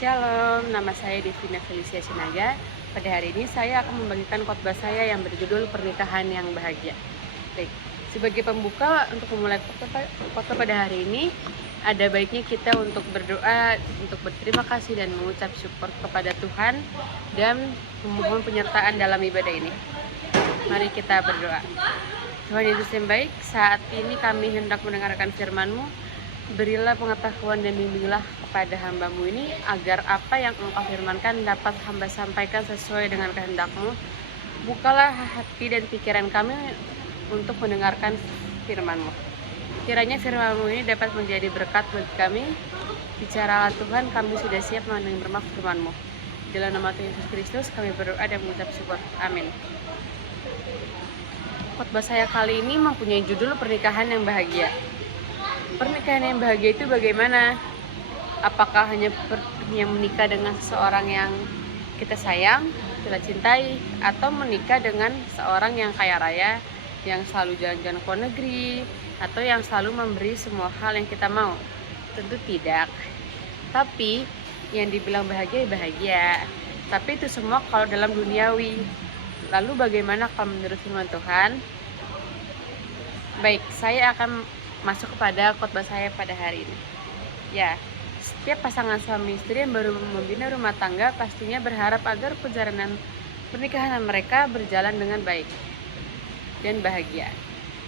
Shalom, nama saya Devina Felicia Sinaga. Pada hari ini saya akan membagikan khotbah saya yang berjudul Pernikahan yang Bahagia. Baik, sebagai pembuka untuk memulai khotbah pada hari ini, ada baiknya kita untuk berdoa, untuk berterima kasih dan mengucap syukur kepada Tuhan dan memohon penyertaan dalam ibadah ini. Mari kita berdoa. Tuhan Yesus yang baik, saat ini kami hendak mendengarkan firman-Mu. Berilah pengetahuan dan bimbinglah kepada hamba-Mu ini, agar apa yang Engkau firmankan dapat hamba sampaikan sesuai dengan kehendak-Mu. Bukalah hati dan pikiran kami untuk mendengarkan firman-Mu. Kiranya firman-Mu ini dapat menjadi berkat bagi kami. Bicaralah Tuhan, kami sudah siap menerima firman-Mu. Dalam nama Tuhan Yesus Kristus kami berdoa dan mengucap syukur. Amin. Khotbah saya kali ini mempunyai judul Pernikahan yang Bahagia. Pernikahan yang bahagia itu bagaimana? Apakah hanya menikah dengan seseorang yang kita sayang, kita cintai, atau menikah dengan seorang yang kaya raya, yang selalu jalan-jalan ke luar negeri, atau yang selalu memberi semua hal yang kita mau? Tentu tidak. Tapi yang dibilang bahagia, bahagia. Tapi itu semua kalau dalam duniawi. Lalu bagaimana kalau menurut firman Tuhan? Baik, saya akan masuk kepada khotbah saya pada hari ini. Ya, setiap pasangan suami istri yang baru membina rumah tangga pastinya berharap agar perjalanan pernikahan mereka berjalan dengan baik dan bahagia.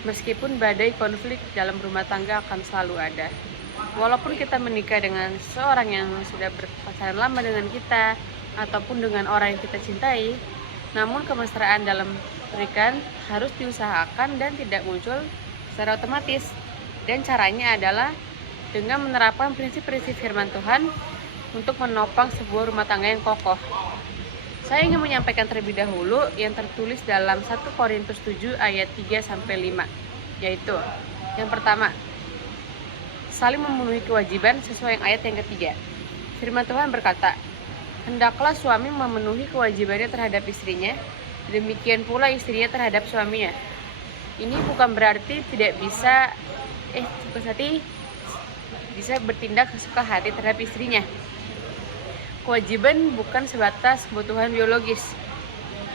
Meskipun badai konflik dalam rumah tangga akan selalu ada. Walaupun kita menikah dengan seorang yang sudah berpacaran lama dengan kita ataupun dengan orang yang kita cintai, namun kemesraan dalam pernikahan harus diusahakan dan tidak muncul secara otomatis. Dan caranya adalah dengan menerapkan prinsip-prinsip firman Tuhan untuk menopang sebuah rumah tangga yang kokoh. Saya ingin menyampaikan terlebih dahulu yang tertulis dalam 1 Korintus 7 ayat 3-5, yaitu yang pertama, saling memenuhi kewajiban sesuai ayat yang ketiga. Firman Tuhan berkata, hendaklah suami memenuhi kewajibannya terhadap istrinya, demikian pula istrinya terhadap suaminya. Ini bukan berarti tidak bisa bertindak sesuka hati terhadap istrinya. Kewajiban bukan sebatas kebutuhan biologis,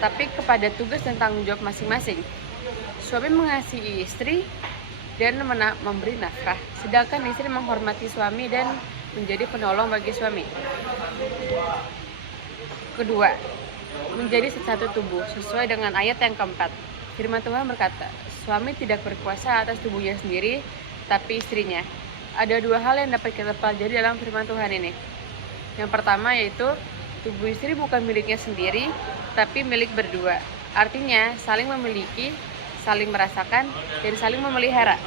tapi kepada tugas dan tanggung jawab masing-masing. Suami mengasihi istri dan memberi nafkah, sedangkan istri menghormati suami dan menjadi penolong bagi suami. Kedua, menjadi satu tubuh sesuai dengan ayat yang keempat. Firman Tuhan berkata, suami tidak berkuasa atas tubuhnya sendiri, tapi istrinya. Ada dua hal yang dapat kita pelajari dalam firman Tuhan ini. Yang pertama yaitu tubuh istri bukan miliknya sendiri, tapi milik berdua. Artinya saling memiliki, saling merasakan, dan saling memelihara.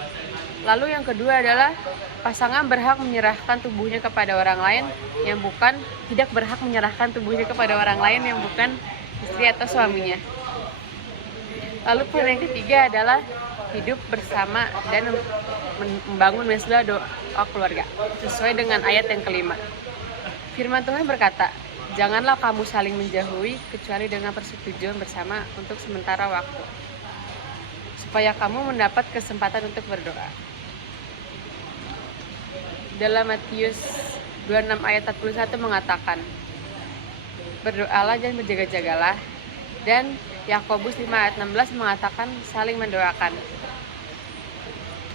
Lalu yang kedua adalah pasangan berhak menyerahkan tubuhnya kepada orang lain tidak berhak menyerahkan tubuhnya kepada orang lain yang bukan istri atau suaminya. Lalu poin yang ketiga adalah hidup bersama dan membangun mesbah doa keluarga sesuai dengan ayat yang kelima. Firman Tuhan berkata, janganlah kamu saling menjauhi kecuali dengan persetujuan bersama untuk sementara waktu, supaya kamu mendapat kesempatan untuk berdoa. Dalam Matius 26 ayat 41 mengatakan, berdoalah dan berjaga-jagalah. Dan Yakobus 5 ayat 16 mengatakan saling mendoakan.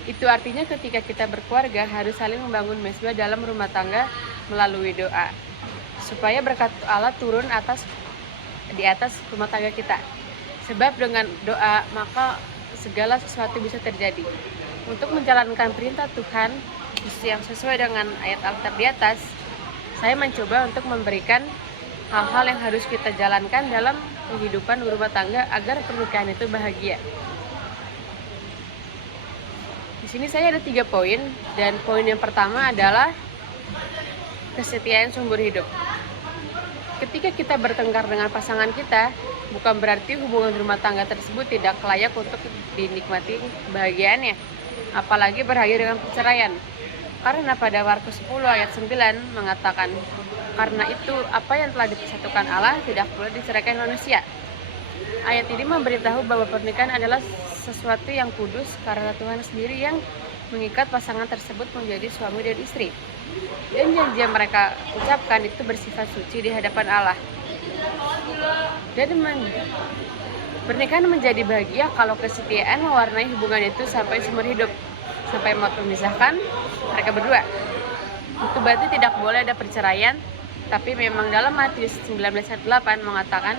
Itu artinya ketika kita berkeluarga harus saling membangun mesbah dalam rumah tangga melalui doa, supaya berkat Allah turun di atas rumah tangga kita. Sebab dengan doa maka segala sesuatu bisa terjadi. Untuk menjalankan perintah Tuhan yang sesuai dengan ayat Alkitab di atas, saya mencoba untuk memberikan hal-hal yang harus kita jalankan dalam kehidupan rumah tangga agar pernikahan itu bahagia. Di sini saya ada 3 poin, dan poin yang pertama adalah kesetiaan sumber hidup. Ketika kita bertengkar dengan pasangan kita, bukan berarti hubungan rumah tangga tersebut tidak layak untuk dinikmati kebahagiaannya, apalagi berakhir dengan perceraian. Karena pada Markus 10 ayat 9 mengatakan, karena itu apa yang telah dipersatukan Allah tidak boleh diceraikan manusia. Ayat ini memberitahu bahwa pernikahan adalah sesuatu yang kudus karena Tuhan sendiri yang mengikat pasangan tersebut menjadi suami dan istri. Dan janji yang mereka ucapkan itu bersifat suci di hadapan Allah. Dan pernikahan menjadi bahagia kalau kesetiaan mewarnai hubungan itu sampai seumur hidup, sampai maut memisahkan mereka berdua. Itu berarti tidak boleh ada perceraian. Tapi memang dalam Matius 19:8 mengatakan,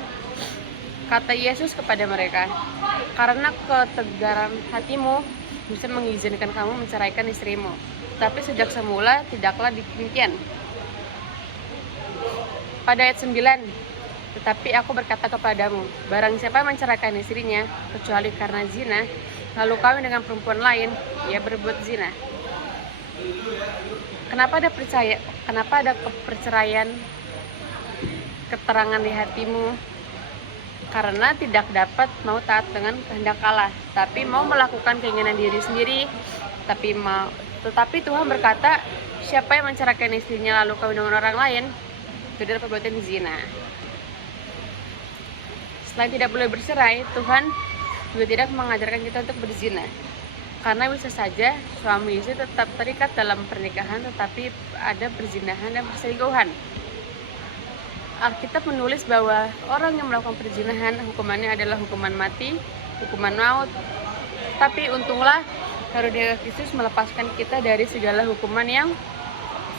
kata Yesus kepada mereka, karena ketegaran hatimu bisa mengizinkan kamu menceraikan istrimu, tapi sejak semula tidaklah demikian. Pada ayat 9, tetapi aku berkata kepadamu, barang siapa menceraikan istrinya kecuali karena zina, lalu kawin dengan perempuan lain, ia berbuat zina. Kenapa ada perceraian keterangan di hatimu? Karena tidak dapat mau taat dengan kehendak Allah, tapi mau melakukan keinginan diri sendiri. Tetapi Tuhan berkata, siapa yang menceraikan istrinya lalu kawin dengan orang lain, itu adalah perbuatan zina. Selain tidak boleh bercerai, Tuhan juga tidak mengajarkan kita untuk berzina. Karena bisa saja suami istri tetap terikat dalam pernikahan, tetapi ada perzinahan dan perselingkuhan. Alkitab menulis bahwa orang yang melakukan perzinahan hukumannya adalah hukuman mati, hukuman maut. Tapi untunglah karunia Kristus melepaskan kita dari segala hukuman yang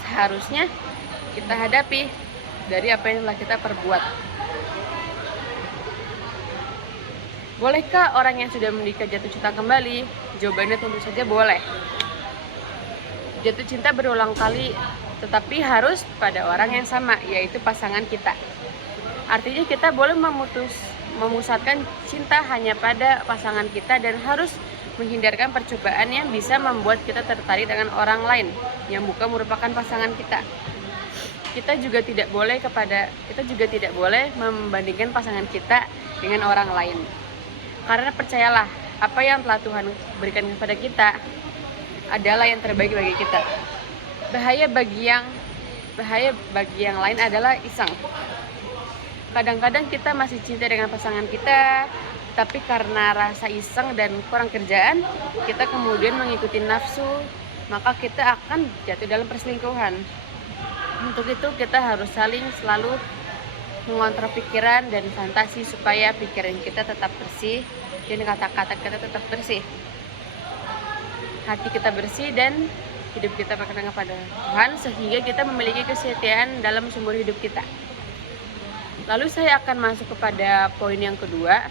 seharusnya kita hadapi dari apa yang telah kita perbuat. Bolehkah orang yang sudah menikah jatuh cinta kembali? Jawabannya tentu saja boleh. Jatuh cinta berulang kali, tetapi harus pada orang yang sama, yaitu pasangan kita. Artinya kita boleh memusatkan cinta hanya pada pasangan kita dan harus menghindarkan percobaan yang bisa membuat kita tertarik dengan orang lain yang bukan merupakan pasangan kita. Kita juga tidak boleh membandingkan pasangan kita dengan orang lain. Karena percayalah, apa yang telah Tuhan berikan kepada kita adalah yang terbaik bagi kita. Bahaya bagi yang lain adalah iseng. Kadang-kadang kita masih cinta dengan pasangan kita, tapi karena rasa iseng dan kurang kerjaan, kita kemudian mengikuti nafsu, maka kita akan jatuh dalam perselingkuhan. Untuk itu kita harus selalu mengontrol pikiran dan fantasi supaya pikiran kita tetap bersih dan kata-kata kita tetap bersih, hati kita bersih dan hidup kita berkenan kepada Tuhan, sehingga kita memiliki kesetiaan dalam seumur hidup kita. Lalu saya akan masuk kepada poin yang kedua.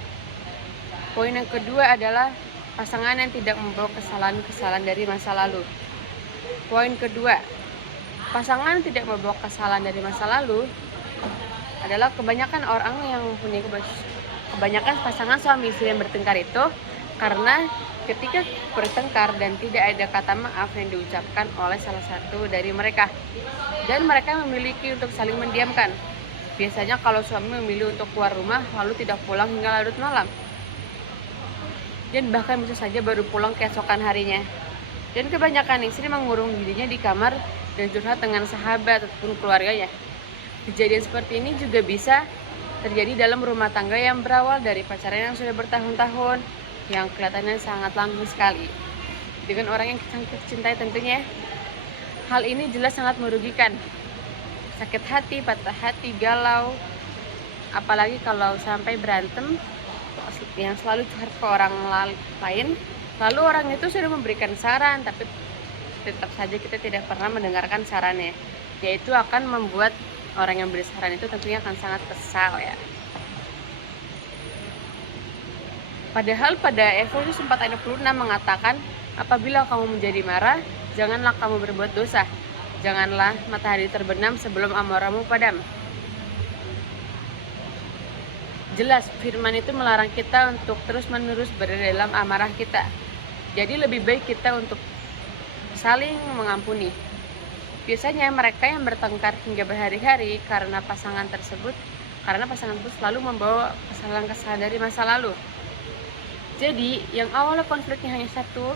Poin yang kedua adalah pasangan yang tidak membawa kesalahan-kesalahan dari masa lalu. Poin kedua, pasangan tidak membawa kesalahan dari masa lalu adalah kebanyakan pasangan suami istri yang bertengkar itu karena ketika bertengkar dan tidak ada kata maaf yang diucapkan oleh salah satu dari mereka, dan mereka memiliki untuk saling mendiamkan. Biasanya kalau suami memilih untuk keluar rumah lalu tidak pulang hingga larut malam, dan bahkan bisa saja baru pulang keesokan harinya. Dan kebanyakan istri mengurung dirinya di kamar dan curhat dengan sahabat ataupun keluarganya. Kejadian seperti ini juga bisa terjadi dalam rumah tangga yang berawal dari pacaran yang sudah bertahun-tahun, yang kelihatannya sangat langgeng sekali, dengan orang yang sangat cintai tentunya. Hal ini jelas sangat merugikan. Sakit hati, patah hati, galau, apalagi kalau sampai berantem yang selalu curhat ke orang lain, lalu orang itu sudah memberikan saran, tapi tetap saja kita tidak pernah mendengarkan sarannya, yaitu akan membuat orang yang beri saran itu tentunya akan sangat kesal ya. Padahal pada Efesus 4:26 mengatakan, apabila kamu menjadi marah, janganlah kamu berbuat dosa. Janganlah matahari terbenam sebelum amarahmu padam. Jelas firman itu melarang kita untuk terus-menerus berada dalam amarah kita. Jadi lebih baik kita untuk saling mengampuni. Biasanya mereka yang bertengkar hingga berhari-hari karena pasangan tersebut selalu membawa kesalahan-kesalahan dari masa lalu. Jadi yang awalnya konfliknya hanya satu,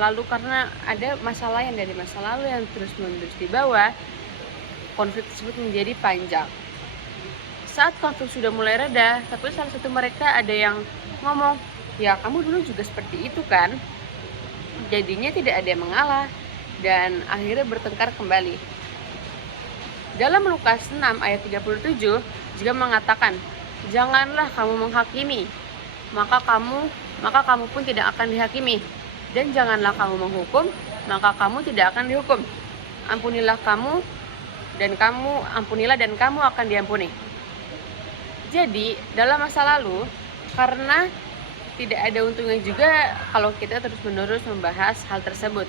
lalu karena ada masalah yang dari masa lalu yang terus-menerus dibawa, konflik tersebut menjadi panjang. Saat konflik sudah mulai reda, tapi salah satu mereka ada yang ngomong, ya kamu dulu juga seperti itu kan? Jadinya tidak ada yang mengalah dan akhirnya bertengkar kembali. Dalam Lukas 6 ayat 37 juga mengatakan, "Janganlah kamu menghakimi, maka kamu pun tidak akan dihakimi. Dan janganlah kamu menghukum, maka kamu tidak akan dihukum. Ampunilah dan kamu akan diampuni." Jadi, dalam masa lalu, karena tidak ada untungnya juga kalau kita terus-menerus membahas hal tersebut.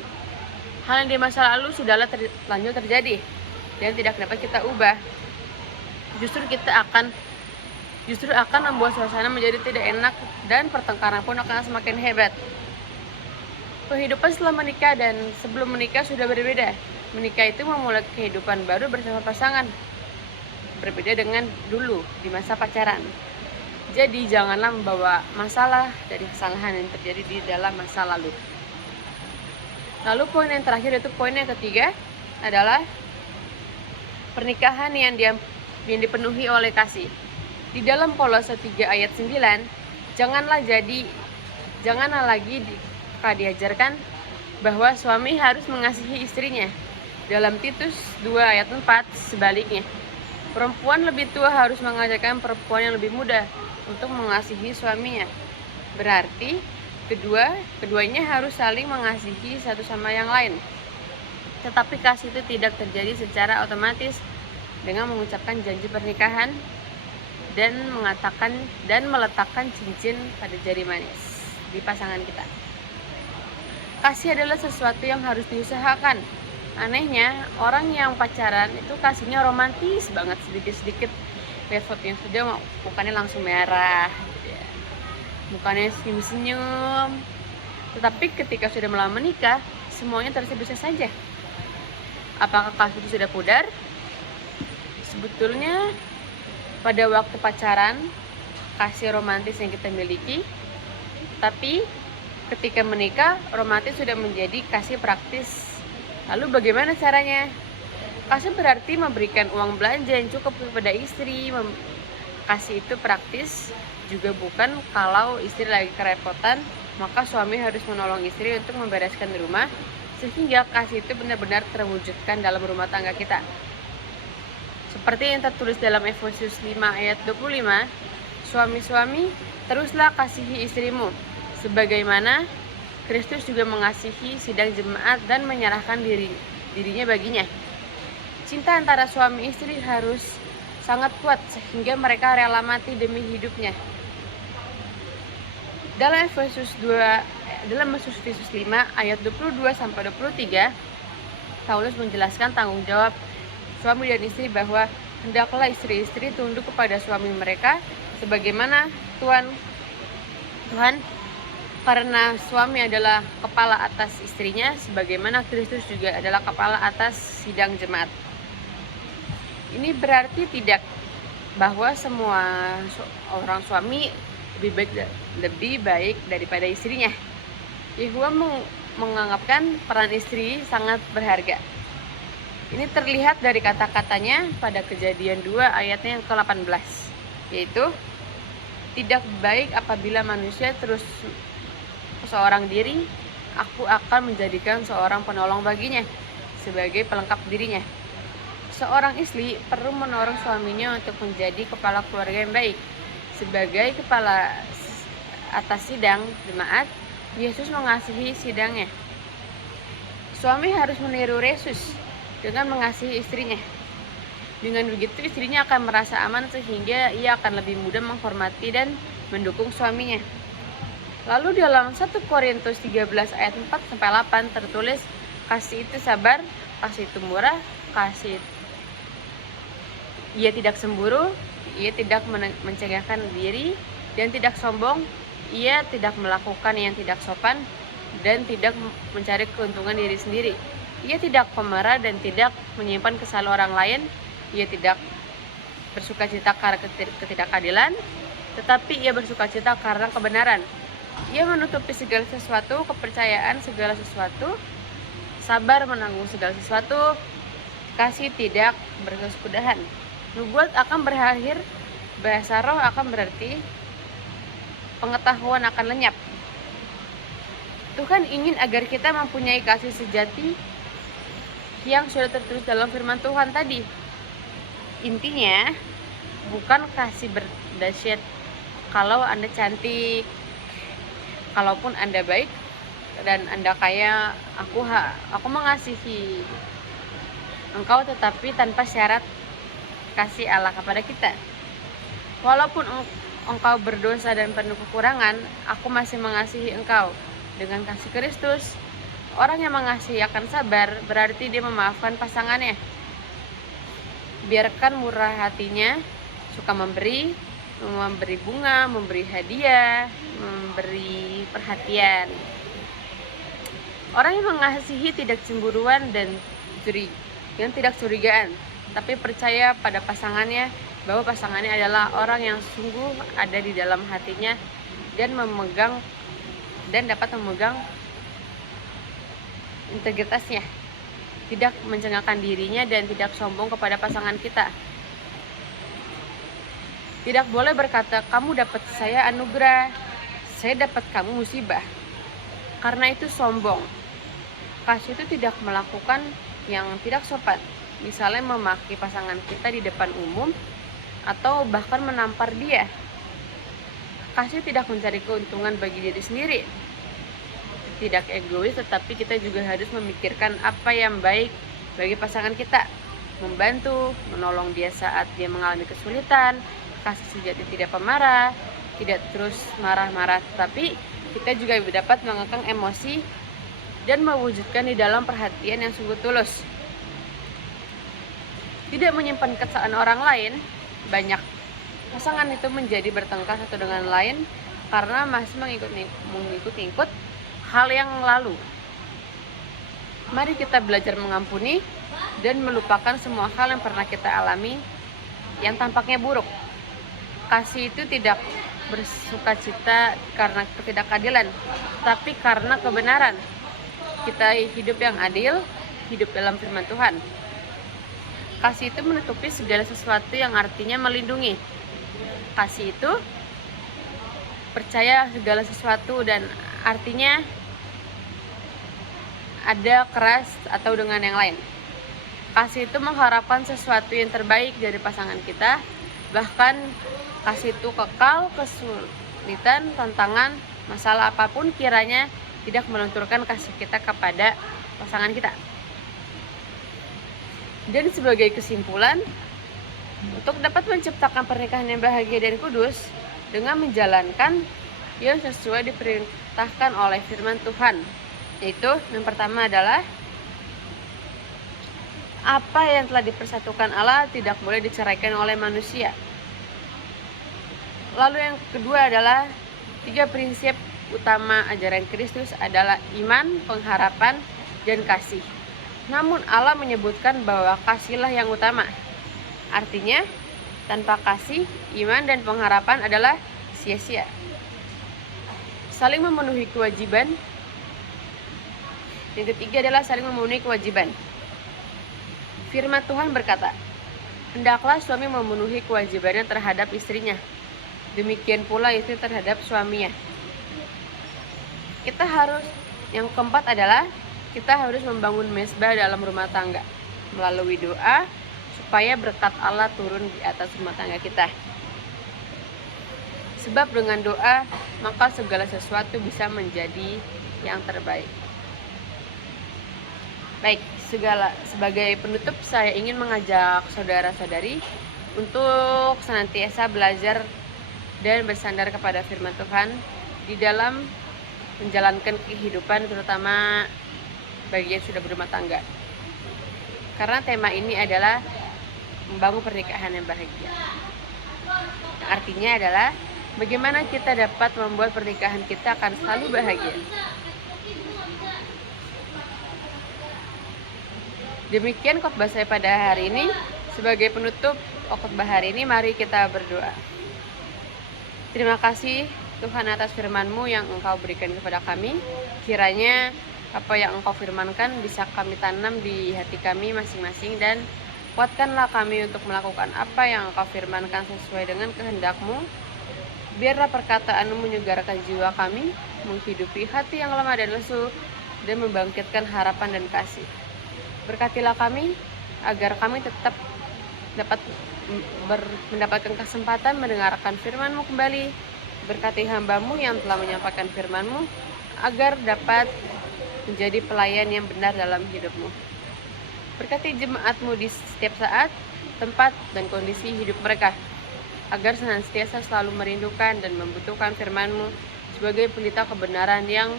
Hal yang di masa lalu sudahlah terlanjur terjadi dan tidak dapat kita ubah. Justru akan membuat suasana menjadi tidak enak dan pertengkaran pun akan semakin hebat. Kehidupan setelah menikah dan sebelum menikah sudah berbeda. Menikah itu memulai kehidupan baru bersama pasangan. Berbeda dengan dulu di masa pacaran. Jadi janganlah membawa masalah dari kesalahan yang terjadi di dalam masa lalu. Lalu poin yang terakhir, yaitu poin yang ketiga, adalah pernikahan yang dipenuhi oleh kasih. Di dalam Kolose 3 ayat 9, janganlah lagi diajarkan bahwa suami harus mengasihi istrinya. Dalam Titus 2 ayat 4 sebaliknya. Perempuan lebih tua harus mengajarkan perempuan yang lebih muda untuk mengasihi suaminya. Berarti keduanya harus saling mengasihi satu sama yang lain. Tetapi kasih itu tidak terjadi secara otomatis dengan mengucapkan janji pernikahan dan meletakkan cincin pada jari manis di pasangan kita. Kasih adalah sesuatu yang harus diusahakan. Anehnya, orang yang pacaran itu kasihnya romantis banget, sedikit-sedikit lihat fotonya saja mukanya langsung merah, gitu ya. Mukanya senyum-senyum. Tetapi ketika sudah melamar menikah, semuanya terasa saja. Apakah kasih itu sudah pudar? Sebetulnya pada waktu pacaran, kasih romantis yang kita miliki, tapi ketika menikah, romantis sudah menjadi kasih praktis. Lalu bagaimana caranya? Kasih berarti memberikan uang belanja yang cukup kepada istri. Kasih itu praktis juga bukan kalau istri lagi kerepotan, maka suami harus menolong istri untuk membereskan rumah, sehingga kasih itu benar-benar terwujudkan dalam rumah tangga kita. Seperti yang tertulis dalam Efesus 5 ayat 25, suami-suami, teruslah kasihi istrimu, sebagaimana Kristus juga mengasihi sidang jemaat dan menyerahkan dirinya baginya. Cinta antara suami istri harus sangat kuat sehingga mereka rela mati demi hidupnya. Dalam Efesus 5 ayat 22 sampai 23, Paulus menjelaskan tanggung jawab suami dan istri bahwa hendaklah istri-istri tunduk kepada suami mereka sebagaimana Tuhan, karena suami adalah kepala atas istrinya, sebagaimana Kristus juga adalah kepala atas sidang jemaat. Ini berarti tidak bahwa semua orang suami lebih baik daripada istrinya. Yehova menganggapkan peran istri sangat berharga. Ini terlihat dari kata-katanya pada Kejadian 2 ayatnya yang ke-18, yaitu tidak baik apabila manusia terus seorang diri, aku akan menjadikan seorang penolong baginya sebagai pelengkap dirinya. Seorang istri perlu menolong suaminya untuk menjadi kepala keluarga yang baik. Sebagai kepala atas sidang jemaat, Yesus mengasihi sidangnya. Suami harus meniru Yesus dengan mengasihi istrinya. Dengan begitu istrinya akan merasa aman sehingga ia akan lebih mudah menghormati dan mendukung suaminya. Lalu dalam 1 Korintus 13 ayat 4-8 tertulis, kasih itu sabar, kasih itu murah, ia tidak cemburu, ia tidak mencegahkan diri dan tidak sombong, ia tidak melakukan yang tidak sopan dan tidak mencari keuntungan diri sendiri. Ia tidak pemarah dan tidak menyimpan kesalahan orang lain. Ia tidak bersukacita karena ketidakadilan, tetapi ia bersukacita karena kebenaran. Ia menutupi segala sesuatu, kepercayaan segala sesuatu, sabar menanggung segala sesuatu, kasih tidak berkesudahan. Nubuat akan berakhir, bahasa roh akan berarti, pengetahuan akan lenyap. Tuhan ingin agar kita mempunyai kasih sejati yang sudah tertulis dalam firman Tuhan tadi. Intinya bukan kasih berdahsyat kalau Anda cantik, kalaupun Anda baik dan Anda kaya, aku mengasihi engkau tetapi tanpa syarat kasih Allah kepada kita. Walaupun engkau berdosa dan penuh kekurangan, aku masih mengasihi engkau dengan kasih Kristus. Orang yang mengasihi akan sabar berarti dia memaafkan pasangannya. Biarkan murah hatinya, suka memberi bunga, memberi hadiah, memberi perhatian. Orang yang mengasihi tidak cemburuan dan tidak curigaan, tapi percaya pada pasangannya, bahwa pasangannya adalah orang yang sungguh ada di dalam hatinya dan dapat memegang integritasnya, tidak mencengangkan dirinya dan tidak sombong kepada pasangan kita. Tidak boleh berkata, kamu dapat saya anugerah, saya dapat kamu musibah. Karena itu sombong. Kasih itu tidak melakukan yang tidak sopan, misalnya memaki pasangan kita di depan umum atau bahkan menampar dia. Kasih tidak mencari keuntungan bagi diri sendiri, tidak egois, tetapi kita juga harus memikirkan apa yang baik bagi pasangan kita, membantu, menolong dia saat dia mengalami kesulitan. Kasih sejati tidak pemarah, tidak terus marah-marah, tetapi kita juga dapat mengekang emosi dan mewujudkan di dalam perhatian yang sungguh tulus. Tidak menyimpan kesalahan orang lain. Banyak pasangan itu menjadi bertengkar satu dengan lain karena masih mengikut hal yang lalu. Mari kita belajar mengampuni dan melupakan semua hal yang pernah kita alami yang tampaknya buruk. Kasih itu tidak bersukacita karena ketidakadilan, tapi karena kebenaran. Kita hidup yang adil, hidup dalam firman Tuhan. Kasih itu menutupi segala sesuatu yang artinya melindungi. Kasih itu percaya segala sesuatu dan artinya ada keras atau dengan yang lain. Kasih itu mengharapkan sesuatu yang terbaik dari pasangan kita. Bahkan kasih itu kekal, kesulitan, tantangan, masalah apapun kiranya tidak melunturkan kasih kita kepada pasangan kita. Dan sebagai kesimpulan, untuk dapat menciptakan pernikahan yang bahagia dan kudus dengan menjalankan yang sesuai diperintahkan oleh firman Tuhan, yaitu yang pertama adalah apa yang telah dipersatukan Allah tidak boleh diceraikan oleh manusia. Lalu yang kedua adalah 3 prinsip utama ajaran Kristus adalah iman, pengharapan, dan kasih. Namun Allah menyebutkan bahwa kasihlah yang utama. Artinya tanpa kasih, iman, dan pengharapan adalah sia-sia. Saling memenuhi kewajiban. Yang ketiga adalah saling memenuhi kewajiban. Firman Tuhan berkata, hendaklah suami memenuhi kewajibannya terhadap istrinya. Demikian pula istri terhadap suaminya. Yang keempat adalah kita harus membangun mezbah dalam rumah tangga melalui doa supaya berkat Allah turun di atas rumah tangga kita. Sebab dengan doa maka segala sesuatu bisa menjadi yang terbaik. Baik, sebagai penutup saya ingin mengajak saudara-saudari untuk senantiasa belajar dan bersandar kepada firman Tuhan di dalam menjalankan kehidupan, terutama bagi yang sudah berumah tangga. Karena tema ini adalah membangun pernikahan yang bahagia. Artinya adalah bagaimana kita dapat membuat pernikahan kita akan selalu bahagia. Demikian khotbah saya pada hari ini. Sebagai penutup khotbah hari ini, mari kita berdoa. Terima kasih Tuhan atas firman-Mu yang Engkau berikan kepada kami. Kiranya apa yang Engkau firmankan bisa kami tanam di hati kami masing-masing, dan kuatkanlah kami untuk melakukan apa yang Engkau firmankan sesuai dengan kehendak-Mu. Biarlah perkataan-Mu menyegarkan jiwa kami, menghidupi hati yang lemah dan lesu, dan membangkitkan harapan dan kasih. Berkatilah kami, agar kami tetap dapat mendapatkan kesempatan mendengarkan firman-Mu kembali. Berkati hamba-Mu yang telah menyampaikan firman-Mu, agar dapat menjadi pelayan yang benar dalam hidup-Mu. Berkati jemaat-Mu di setiap saat, tempat, dan kondisi hidup mereka, agar senantiasa selalu merindukan dan membutuhkan firman-Mu sebagai pelita kebenaran yang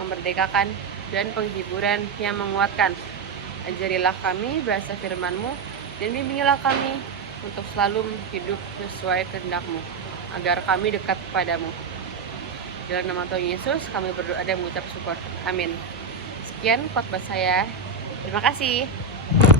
memerdekakan dan penghiburan yang menguatkan. Ajarilah kami bahasa firman-Mu, dan bimbingilah kami untuk selalu hidup sesuai kehendak-Mu, agar kami dekat kepadamu. Dalam nama Tuhan Yesus kami berdoa dan mengucap syukur. Amin. Sekian khotbah saya. Terima kasih.